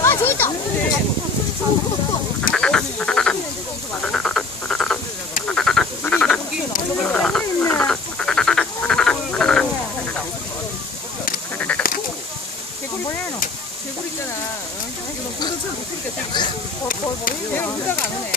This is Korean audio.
아, 저기 있다. 개구리 있잖아. 이거 불도 잘 못 끄니까 얘는 부자가 안 오네.